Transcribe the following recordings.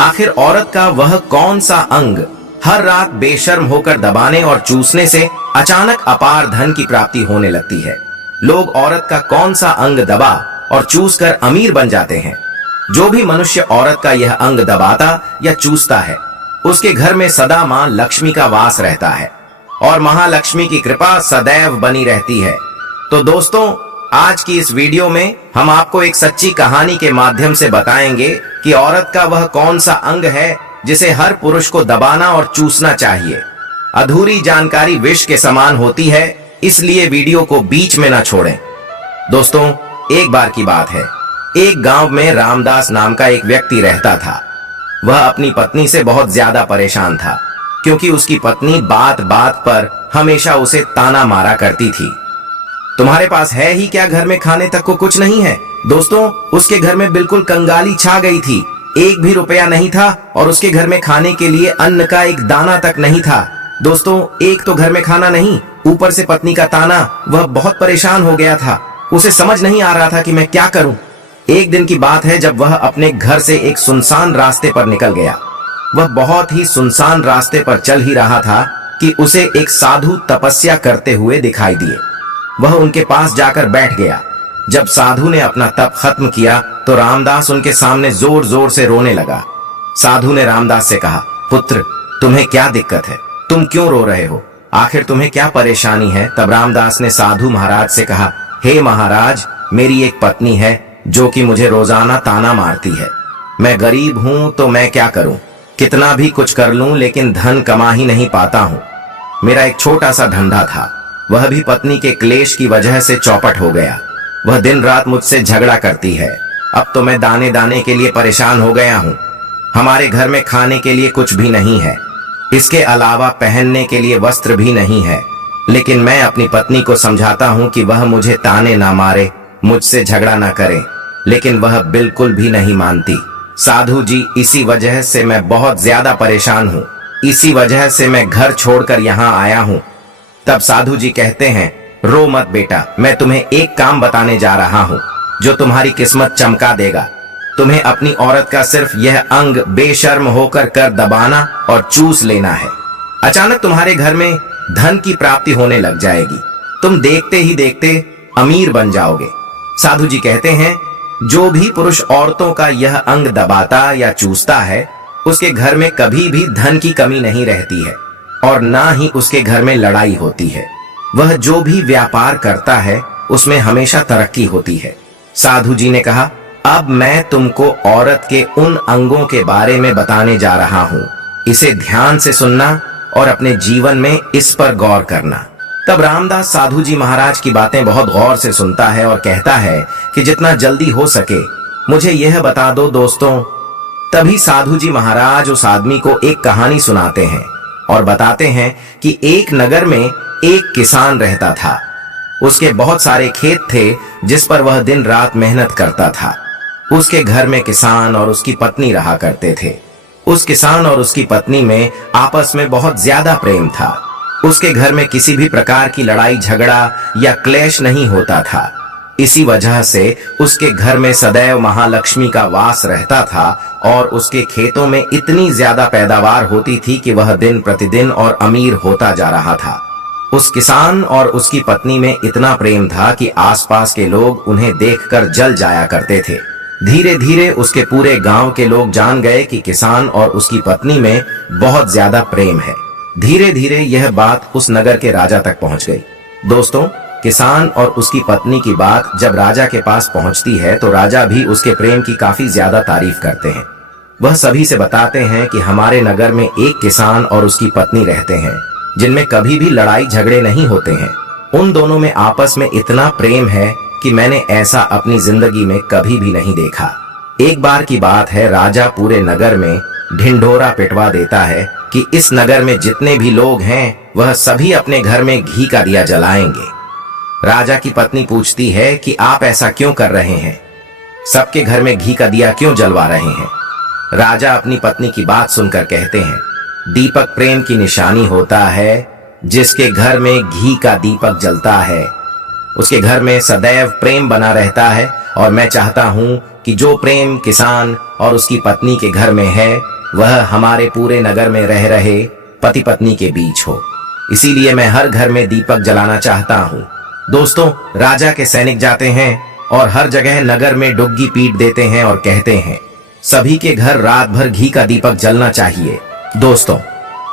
आखिर औरत का वह कौन सा अंग हर रात बेशर्म होकर दबाने और चूसने से अचानक अपार धन की प्राप्ति होने लगती है? लोग औरत का कौन सा अंग दबा और चूस कर अमीर बन जाते हैं? जो भी मनुष्य औरत का यह अंग दबाता या चूसता है, उसके घर में सदा मां लक्ष्मी का वास रहता है और महालक्ष्मी की कृपा सदैव बनी रहती है। तो दोस्तों, आज की इस वीडियो में हम आपको एक सच्ची कहानी के माध्यम से बताएंगे कि औरत का वह कौन सा अंग है जिसे हर पुरुष को दबाना और चूसना चाहिए। अधूरी जानकारी विष के समान होती है, इसलिए वीडियो को बीच में ना छोड़ें। दोस्तों, एक बार की बात है, एक गांव में रामदास नाम का एक व्यक्ति रहता था। वह अपनी पत्नी से बहुत ज्यादा परेशान था, क्योंकि उसकी पत्नी बात बात पर हमेशा उसे ताना मारा करती थी। तुम्हारे पास है ही क्या, घर में खाने तक को कुछ नहीं है? दोस्तों, उसके घर में बिल्कुल कंगाली छा गई थी। एक भी रुपया नहीं था और उसके घर में खाने के लिए अन्न का एक दाना तक नहीं था। दोस्तों, एक तो घर में खाना नहीं, ऊपर से पत्नी का ताना। वह बहुत परेशान हो गया था। उसे समझ नहीं आ रहा था कि मैं क्या करूं। एक दिन की बात है, जब वह अपने घर से एक सुनसान रास्ते पर निकल गया। वह बहुत ही सुनसान रास्ते पर चल ही रहा था कि उसे एक साधु तपस्या करते हुए दिखाई दिए। वह उनके पास जाकर बैठ गया। जब साधु ने अपना तप खत्म किया तो रामदास उनके सामने जोर जोर से रोने लगा। साधु ने रामदास से कहा, पुत्र, तुम्हें क्या दिक्कत है? तुम क्यों रो रहे हो? आखिर तुम्हें क्या परेशानी है? तब रामदास ने साधु महाराज से कहा, हे महाराज, मेरी एक पत्नी है जो कि मुझे रोजाना ताना मारती है। मैं गरीब हूं तो मैं क्या करूं? कितना भी कुछ कर लूं लेकिन धन कमा ही नहीं पाता हूं। मेरा एक छोटा सा धंधा था, वह भी पत्नी के क्लेश की वजह से चौपट हो गया। वह दिन रात मुझसे झगड़ा करती है। अब तो मैं दाने दाने के लिए परेशान हो गया हूं। हमारे घर में खाने के लिए कुछ भी नहीं है, इसके अलावा पहनने के लिए वस्त्र भी नहीं है। लेकिन मैं अपनी पत्नी को समझाता हूं कि वह मुझे ताने ना मारे, मुझसे झगड़ा ना करे, लेकिन वह बिल्कुल भी नहीं मानती। साधु जी, इसी वजह से मैं बहुत ज्यादा परेशान हूँ। इसी वजह से मैं घर छोड़कर यहाँ आया हूँ। तब साधु जी कहते हैं, रो मत बेटा, मैं तुम्हें एक काम बताने जा रहा हूँ जो तुम्हारी किस्मत चमका देगा। तुम्हें अपनी औरत का सिर्फ यह अंग बेशर्म होकर कर दबाना और चूस लेना है। अचानक तुम्हारे घर में धन की प्राप्ति होने लग जाएगी। तुम देखते ही देखते अमीर बन जाओगे। साधु जी कहते हैं, जो भी पुरुष औरतों का यह अंग दबाता या चूसता है, उसके घर में कभी भी धन की कमी नहीं रहती है और ना ही उसके घर में लड़ाई होती है। वह जो भी व्यापार करता है उसमें हमेशा तरक्की होती है। साधु जी ने कहा, अब मैं तुमको औरत के उन अंगों के बारे में बताने जा रहा हूँ। इसे ध्यान से सुनना और अपने जीवन में इस पर गौर करना। तब रामदास साधु जी महाराज की बातें बहुत गौर से सुनता है और कहता है कि जितना जल्दी हो सके मुझे यह बता दो दोस्तों। तभी साधु जी महाराज उस आदमी को एक कहानी सुनाते हैं और बताते हैं कि एक नगर में एक किसान रहता था। उसके बहुत सारे खेत थे जिस पर वह दिन रात मेहनत करता था। उसके घर में किसान और उसकी पत्नी रहा करते थे। उस किसान और उसकी पत्नी में आपस में बहुत ज्यादा प्रेम था। उसके घर में किसी भी प्रकार की लड़ाई झगड़ा या क्लेश नहीं होता था। इसी वजह से उसके घर में सदैव महालक्ष्मी का वास रहता था और उसके खेतों में इतनी ज्यादा पैदावार होती थी कि वह दिन प्रतिदिन और अमीर होता जा रहा था। उस किसान और उसकी पत्नी में इतना प्रेम था कि आसपास के लोग उन्हें देखकर जल जाया करते थे। धीरे धीरे उसके पूरे गांव के लोग जान गए कि किसान और उसकी पत्नी में बहुत ज्यादा प्रेम है। धीरे धीरे यह बात उस नगर के राजा तक पहुंच गई। दोस्तों, किसान और उसकी पत्नी की बात जब राजा के पास पहुंचती है तो राजा भी उसके प्रेम की काफी ज्यादा तारीफ करते हैं। वह सभी से बताते हैं कि हमारे नगर में एक किसान और उसकी पत्नी रहते हैं जिनमें कभी भी लड़ाई झगड़े नहीं होते हैं। उन दोनों में आपस में इतना प्रेम है कि मैंने ऐसा अपनी जिंदगी में कभी भी नहीं देखा। एक बार की बात है, राजा पूरे नगर में ढिंढोरा पिटवा देता है कि इस नगर में जितने भी लोग हैं वह सभी अपने घर में घी का दिया जलाएंगे। राजा की पत्नी पूछती है कि आप ऐसा क्यों कर रहे हैं? सबके घर में घी का दिया क्यों जलवा रहे हैं? राजा अपनी पत्नी की बात सुनकर कहते हैं, दीपक प्रेम की निशानी होता है। जिसके घर में घी का दीपक जलता है उसके घर में सदैव प्रेम बना रहता है और मैं चाहता हूं कि जो प्रेम किसान और उसकी पत्नी के घर में है वह हमारे पूरे नगर में रह रहे पति पत्नी के बीच हो। इसीलिए मैं हर घर में दीपक जलाना चाहता हूँ। दोस्तों, राजा के सैनिक जाते हैं और हर जगह नगर में डुग्गी पीट देते हैं और कहते हैं सभी के घर रात भर घी का दीपक जलना चाहिए। दोस्तों,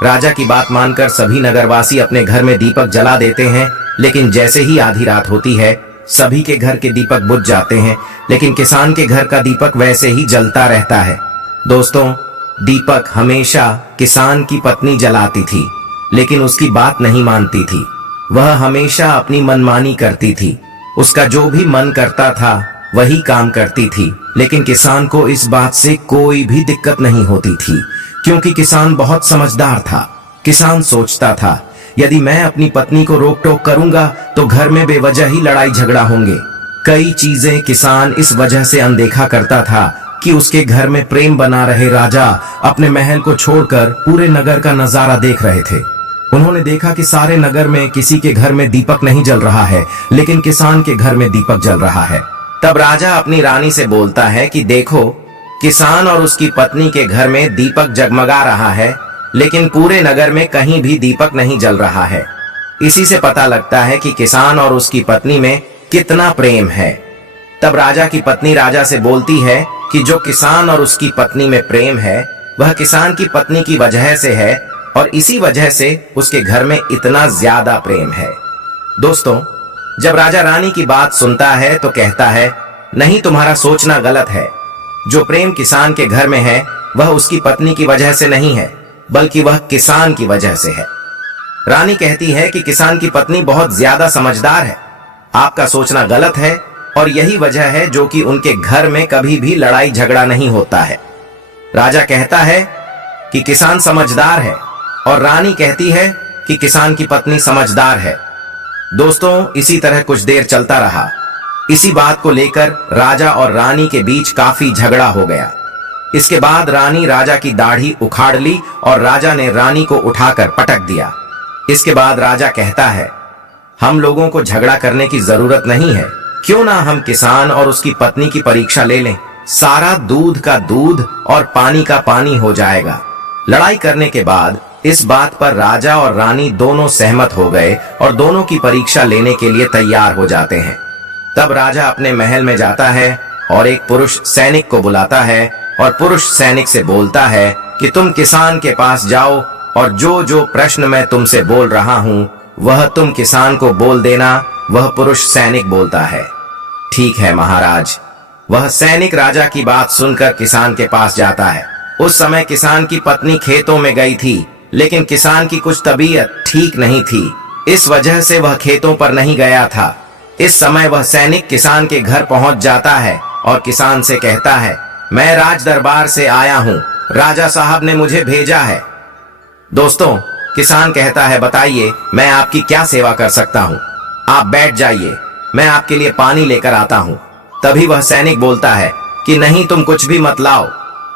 राजा की बात मानकर सभी नगरवासी अपने घर में दीपक जला देते हैं, लेकिन जैसे ही आधी रात होती है सभी के घर के दीपक बुझ जाते हैं, लेकिन किसान के घर का दीपक वैसे ही जलता रहता है। दोस्तों, दीपक हमेशा किसान की पत्नी जलाती थी, लेकिन उसकी बात नहीं मानती थी। वह हमेशा अपनी मनमानी करती थी। उसका जो भी मन करता था वही काम करती थी, लेकिन किसान को इस बात से कोई भी दिक्कत नहीं होती थी, क्योंकि किसान बहुत समझदार था। किसान सोचता था यदि मैं अपनी पत्नी को रोक टोक करूंगा तो घर में बेवजह ही लड़ाई झगड़ा होंगे। कई चीजें किसान इस वजह से अनदेखा करता था कि उसके घर में प्रेम बना रहे राजा अपने महल को छोड़कर पूरे नगर का नजारा देख रहे थे। उन्होंने देखा कि सारे नगर में किसी के घर में दीपक नहीं जल रहा है, लेकिन किसान के घर में दीपक जल रहा है। तब राजा अपनी रानी से बोलता है कि देखो, किसान और उसकी पत्नी के घर में दीपक जगमगा रहा है, लेकिन पूरे नगर में कहीं भी दीपक नहीं जल रहा है। इसी से पता लगता है कि किसान और उसकी पत्नी में कितना प्रेम है। तब राजा की पत्नी राजा से बोलती है कि जो किसान और उसकी पत्नी में प्रेम है वह किसान की पत्नी की वजह से है, और इसी वजह से उसके घर में इतना ज्यादा प्रेम है। दोस्तों, जब राजा रानी की बात सुनता है तो कहता है नहीं, तुम्हारा सोचना गलत है। जो प्रेम किसान के घर में है वह उसकी पत्नी की वजह से नहीं है, बल्कि वह किसान की वजह से है। रानी कहती है कि किसान की पत्नी बहुत ज्यादा समझदार है। आपका सोचना गलत है, और यही वजह है जो कि उनके घर में कभी भी लड़ाई झगड़ा नहीं होता है। राजा कहता है कि किसान समझदार है, और रानी कहती है कि किसान की पत्नी समझदार है। दोस्तों, इसी तरह कुछ देर चलता रहा। इसी बात को लेकर राजा और रानी के बीच काफी झगड़ा हो गया। इसके बाद रानी राजा की दाढ़ी उखाड़ ली और राजा ने रानी को उठाकर पटक दिया। इसके बाद राजा कहता है हम लोगों को झगड़ा करने की जरूरत नहीं है, क्यों ना हम किसान और उसकी पत्नी की परीक्षा ले लें। सारा दूध का दूध और पानी का पानी हो जाएगा। लड़ाई करने के बाद इस बात पर राजा और रानी दोनों सहमत हो गए और दोनों की परीक्षा लेने के लिए तैयार हो जाते हैं। तब राजा अपने महल में जाता है और एक पुरुष सैनिक को बुलाता है और पुरुष सैनिक से बोलता है कि तुम किसान के पास जाओ और जो जो प्रश्न मैं तुमसे बोल रहा हूँ वह तुम किसान को बोल देना। वह पुरुष सैनिक बोलता है ठीक है महाराज। वह सैनिक राजा की बात सुनकर किसान के पास जाता है। उस समय किसान की पत्नी खेतों में गई थी, लेकिन किसान की कुछ तबीयत ठीक नहीं थी, इस वजह से वह खेतों पर नहीं गया था। इस समय वह सैनिक किसान के घर पहुंच जाता है और किसान से कहता है मैं राज दरबार से आया हूँ, राजा साहब ने मुझे भेजा है। दोस्तों, किसान कहता है बताइए मैं आपकी क्या सेवा कर सकता हूँ। आप बैठ जाइए, मैं आपके लिए पानी लेकर आता हूँ। तभी वह सैनिक बोलता है कि नहीं, तुम कुछ भी मत लाओ,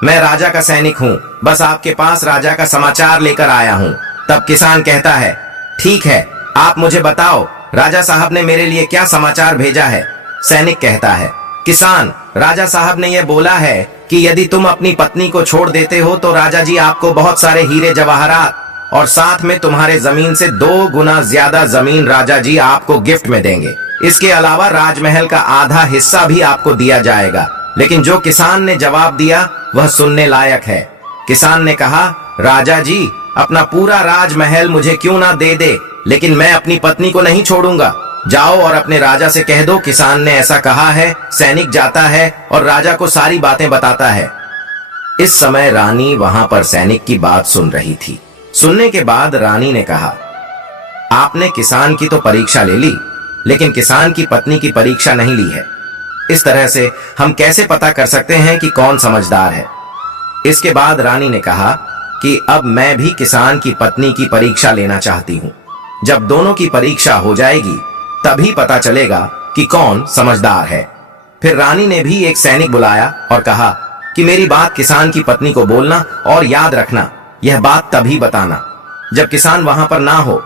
मैं राजा का सैनिक हूँ, बस आपके पास राजा का समाचार लेकर आया हूँ। तब किसान कहता है ठीक है, आप मुझे बताओ राजा साहब ने मेरे लिए क्या समाचार भेजा है। सैनिक कहता है किसान, राजा साहब ने यह बोला है कि यदि तुम अपनी पत्नी को छोड़ देते हो तो राजा जी आपको बहुत सारे हीरे जवाहरात और साथ में तुम्हारे जमीन से 2 गुना ज्यादा जमीन राजा जी आपको गिफ्ट में देंगे। इसके अलावा राजमहल का आधा हिस्सा भी आपको दिया जाएगा। लेकिन जो किसान ने जवाब दिया वह सुनने लायक है। किसान ने कहा राजा जी अपना पूरा राजमहल मुझे क्यों ना दे दे, लेकिन मैं अपनी पत्नी को नहीं छोड़ूंगा। जाओ और अपने राजा से कह दो किसान ने ऐसा कहा है। सैनिक जाता है और राजा को सारी बातें बताता है। इस समय रानी वहां पर सैनिक की बात सुन रही थी। सुनने के बाद रानी ने कहा आपने किसान की तो परीक्षा ले ली, लेकिन किसान की पत्नी की परीक्षा नहीं ली है। इस तरह से हम कैसे पता कर सकते हैं कि कौन समझदार है। इसके बाद रानी ने कहा कि अब मैं भी किसान की पत्नी की परीक्षा लेना चाहती हूँ। जब दोनों की परीक्षा हो जाएगी तभी पता चलेगा कि कौन समझदार है। फिर रानी ने भी एक सैनिक बुलाया और कहा कि मेरी बात किसान की पत्नी को बोलना और याद रखना, यह बात तभी बताना जब किसान वहां पर ना हो।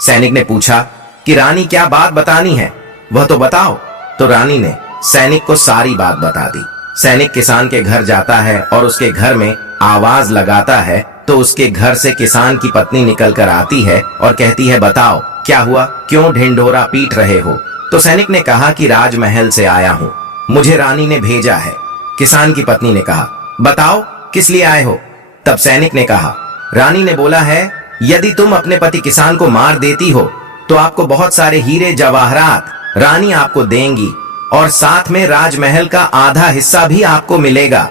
सैनिक ने पूछा कि रानी क्या बात बतानी है, वह तो बताओ। तो रानी ने सैनिक को सारी बात बता दी। सैनिक किसान के घर जाता है और उसके घर में आवाज लगाता है तो उसके घर से किसान की पत्नी निकल कर आती है और कहती है, बताओ क्या हुआ, क्यों ढिंढोरा पीट रहे हो? तो सैनिक ने कहा कि राजमहल से आया हूँ, मुझे रानी ने भेजा है। किसान की पत्नी ने कहा, बताओ किस लिए आए हो? तब सैनिक ने कहा, रानी ने बोला है, यदि तुम अपने पति किसान को मार देती हो तो आपको बहुत सारे हीरे जवाहरात रानी आपको देंगी और साथ में राजमहल का आधा हिस्सा भी आपको मिलेगा।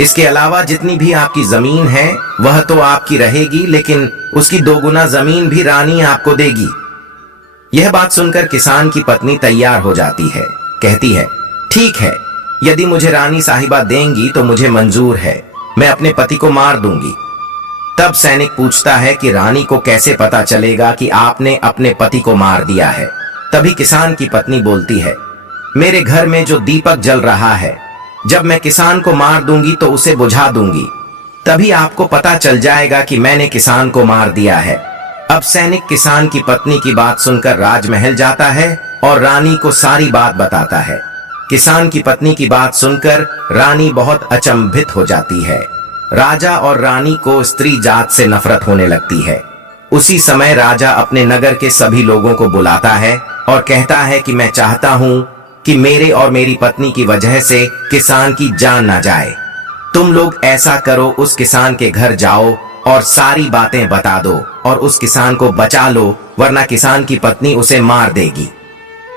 इसके अलावा जितनी भी आपकी जमीन है वह तो आपकी रहेगी, लेकिन उसकी 2 गुना जमीन भी रानी आपको देगी। यह बात सुनकर किसान की पत्नी तैयार हो जाती है, कहती है, ठीक है, यदि मुझे रानी साहिबा देंगी तो मुझे मंजूर है, मैं अपने पति को मार दूंगी। तब सैनिक पूछता है कि रानी को कैसे पता चलेगा कि आपने अपने पति को मार दिया है? तभी किसान की पत्नी बोलती है, मेरे घर में जो दीपक जल रहा है, जब मैं किसान को मार दूंगी तो उसे बुझा दूंगी, तभी आपको पता चल जाएगा कि मैंने किसान को मार दिया है। अब सैनिक किसान की पत्नी की बात सुनकर राजमहल जाता है और रानी को सारी बात बताता है। किसान की पत्नी की बात सुनकर रानी बहुत अचंभित हो जाती है। राजा और रानी को स्त्री जात से नफरत होने लगती है। उसी समय राजा अपने नगर के सभी लोगों को बुलाता है और कहता है कि मैं चाहता हूं कि मेरे और मेरी पत्नी की वजह से किसान की जान ना जाए। तुम लोग ऐसा करो, उस किसान के घर जाओ और सारी बातें बता दो और उस किसान को बचा लो, वरना किसान की पत्नी उसे मार देगी।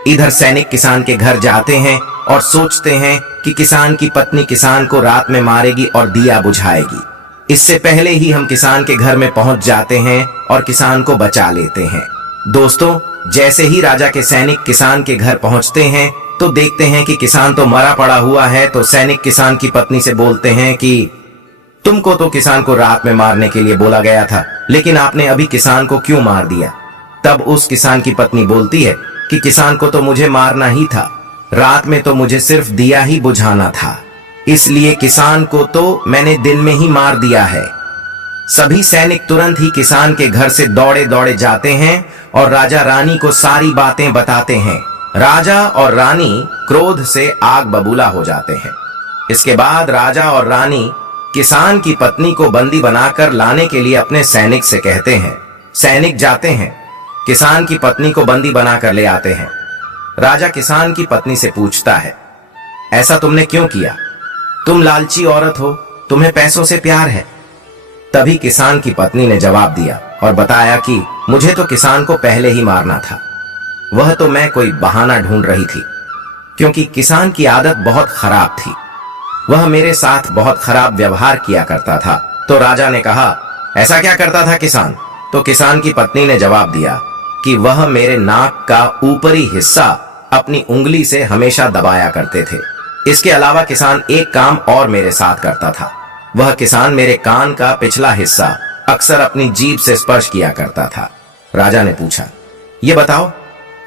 इधर सैनिक किसान के घर जाते हैं और सोचते हैं कि किसान की पत्नी किसान को रात में मारेगी और दिया बुझाएगी। इससे पहले ही हम किसान के घर में पहुंच जाते हैं और किसान को बचा लेते हैं। दोस्तों, जैसे ही राजा के सैनिक किसान के घर पहुंचते हैं तो देखते हैं कि किसान तो मरा पड़ा हुआ है। तो सैनिक किसान की पत्नी से बोलते हैं कि तुमको तो किसान को रात में मारने के लिए बोला गया था, लेकिन आपने अभी किसान को क्यों मार दिया? तब उस किसान की पत्नी बोलती है कि किसान को तो मुझे मारना ही था, रात में तो मुझे सिर्फ दिया ही बुझाना था, इसलिए किसान को तो मैंने दिन में ही मार दिया है। सभी सैनिक तुरंत ही किसान के घर से दौड़े दौड़े जाते हैं और राजा रानी को सारी बातें बताते हैं। राजा और रानी क्रोध से आग बबूला हो जाते हैं। इसके बाद राजा और रानी किसान की पत्नी को बंदी बनाकर लाने के लिए अपने सैनिक से कहते हैं। सैनिक जाते हैं, किसान की पत्नी को बंदी बनाकर ले आते हैं। राजा किसान की पत्नी से पूछता है, ऐसा तुमने क्यों किया? तुम लालची औरत हो, तुम्हें पैसों से प्यार है। तभी किसान की पत्नी ने जवाब दिया और बताया कि मुझे तो किसान को पहले ही मारना था, वह तो मैं कोई बहाना ढूंढ रही थी, क्योंकि किसान की आदत बहुत खराब थी, वह मेरे साथ बहुत खराब व्यवहार किया करता था। तो राजा ने कहा, ऐसा क्या करता था किसान? तो किसान की पत्नी ने जवाब दिया कि वह मेरे नाक का ऊपरी हिस्सा अपनी उंगली से हमेशा दबाया करते थे। इसके अलावा किसान एक काम और मेरे साथ करता था, वह किसान मेरे कान का पिछला हिस्सा अक्सर अपनी जीभ से स्पर्श किया करता था। राजा ने पूछा, ये बताओ,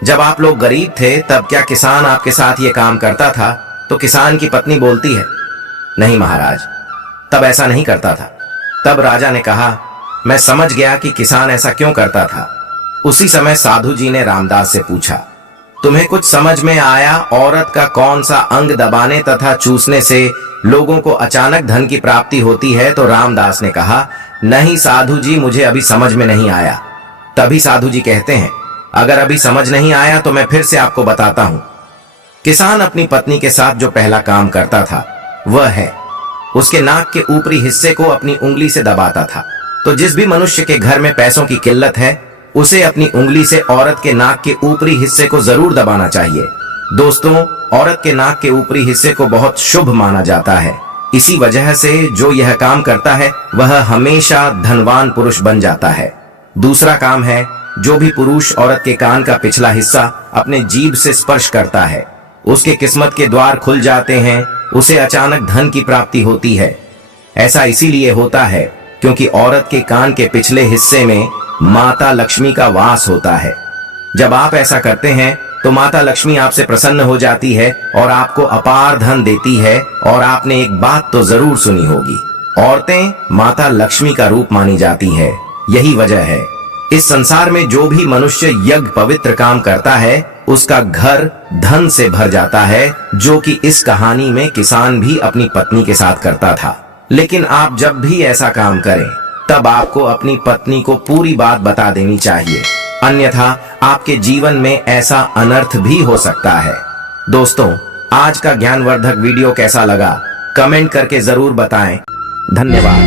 जब आप लोग गरीब थे तब क्या किसान आपके साथ ये काम करता था? तो किसान की पत्नी बोलती है, नहीं महाराज, तब ऐसा नहीं करता था। तब राजा ने कहा, मैं समझ गया कि किसान ऐसा क्यों करता था। उसी समय साधु जी ने रामदास से पूछा, तुम्हें कुछ समझ में आया औरत का कौन सा अंग दबाने तथा चूसने से लोगों को अचानक धन की प्राप्ति होती है? तो रामदास ने कहा, नहीं साधु जी, मुझे अभी समझ में नहीं आया। तभी साधु जी कहते हैं, अगर अभी समझ नहीं आया तो मैं फिर से आपको बताता हूं। किसान अपनी पत्नी के साथ जो पहला काम करता था वह है, उसके नाक के ऊपरी हिस्से को अपनी उंगली से दबाता था। तो जिस भी मनुष्य के घर में पैसों की किल्लत है उसे अपनी उंगली से औरत के नाक के ऊपरी हिस्से को जरूर दबाना चाहिए। दोस्तों, औरत के नाक के ऊपरी हिस्से को बहुत शुभ माना जाता है। इसी वजह से जो यह काम करता है वह हमेशा धनवान पुरुष बन जाता है। दूसरा काम है, जो भी पुरुष औरत के कान का पिछला हिस्सा अपने जीभ से स्पर्श करता है उसके किस्मत के द्वार खुल जाते हैं, उसे अचानक धन की प्राप्ति होती है। ऐसा इसीलिए होता है क्योंकि औरत के कान के पिछले हिस्से में माता लक्ष्मी का वास होता है। जब आप ऐसा करते हैं तो माता लक्ष्मी आपसे प्रसन्न हो जाती है और आपको अपार धन देती है। और आपने एक बात तो जरूर सुनी होगी, औरतें माता लक्ष्मी का रूप मानी जाती है। यही वजह है इस संसार में जो भी मनुष्य यज्ञ पवित्र काम करता है उसका घर धन से भर जाता है, जो कि इस कहानी में किसान भी अपनी पत्नी के साथ करता था। लेकिन आप जब भी ऐसा काम करें तब आपको अपनी पत्नी को पूरी बात बता देनी चाहिए, अन्यथा आपके जीवन में ऐसा अनर्थ भी हो सकता है। दोस्तों, आज का ज्ञानवर्धक वीडियो कैसा लगा कमेंट करके जरूर बताएं। धन्यवाद।